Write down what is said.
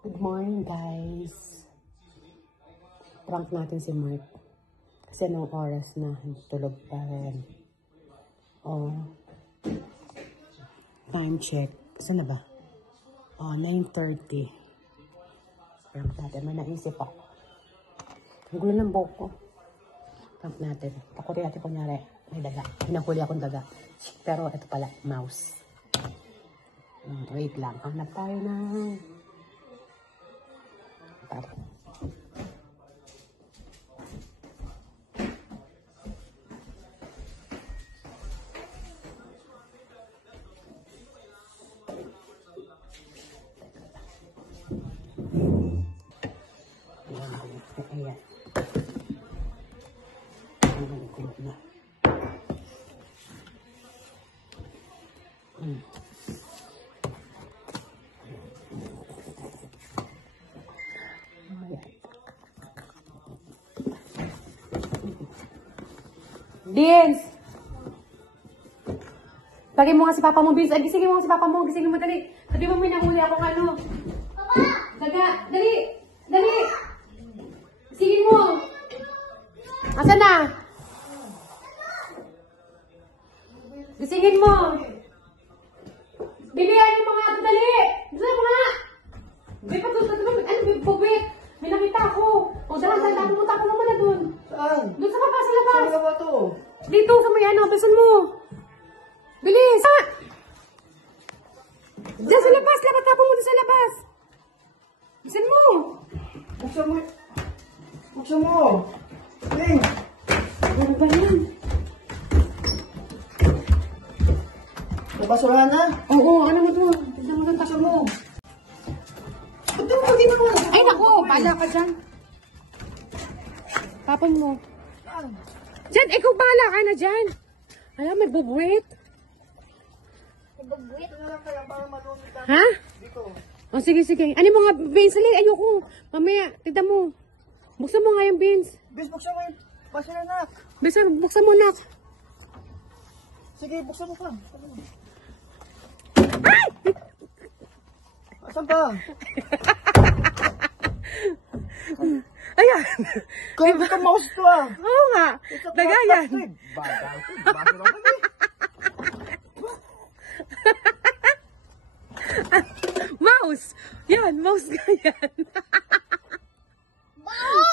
Good morning, guys. Prank natin si Mark. Kasi anong oras na? Tulog pa rin. Oh. Time check. Saan na ba? Oh, 9:30. Prank natin. May naisip ako. Ang gulo ng buhok ko. Prank natin. Pakuri natin kunyari. May daga. Hinahuli akong daga. Pero ito pala, mouse. Wait lang. Hanap tayo ng... Ayan. Vince! Lagay mo nga si Papa mo, Vince. Ay, gisingin mo nga si Papa mo. Gisingin mo, dali. Sabi mo, may nahuli akong ano. Papa! Daga, dali! Dali! Gisingin mo! Asan na? Gisingin mo! Bilihan yung mga ito, dali! Gisingin mo nga! May patutunan, ano, may bubwit. May nakita ako. O, dahan, pumunta ko naman na dun. Saan? Doon sa labas, sa labas. Saan ba ito? Dito, sa may ano, bilisan mo. Bilis! Ha? Diyan sa labas, tapon mo doon sa labas. Bilisan mo. Buksan mo. Buksan mo. Ling! Ano ba yan? Nabasurahan na? Oo, ano mo to? Tignan mo doon, Buksan mo. Ito mo, di mo. Ay, naku, pala ka dyan. Tapon mo. Diyan, ikaw bahala ka na dyan. Alam, may bubwit. May bubwit? Ha? Dito. O, sige. Ano yung mga beans? Ayoko. Mamaya, tignan mo. Buksan mo nga yung beans. Bis, buksan mo yun. Basura na. Buksan mo, nak. Sige, buksan mo pa. Ay! Asan pa? Ayan. Kaya ka mouse to ah. Oo nga. Nagayan. Basura ka na. Mouse. Yan, mouse nga yan. Bao!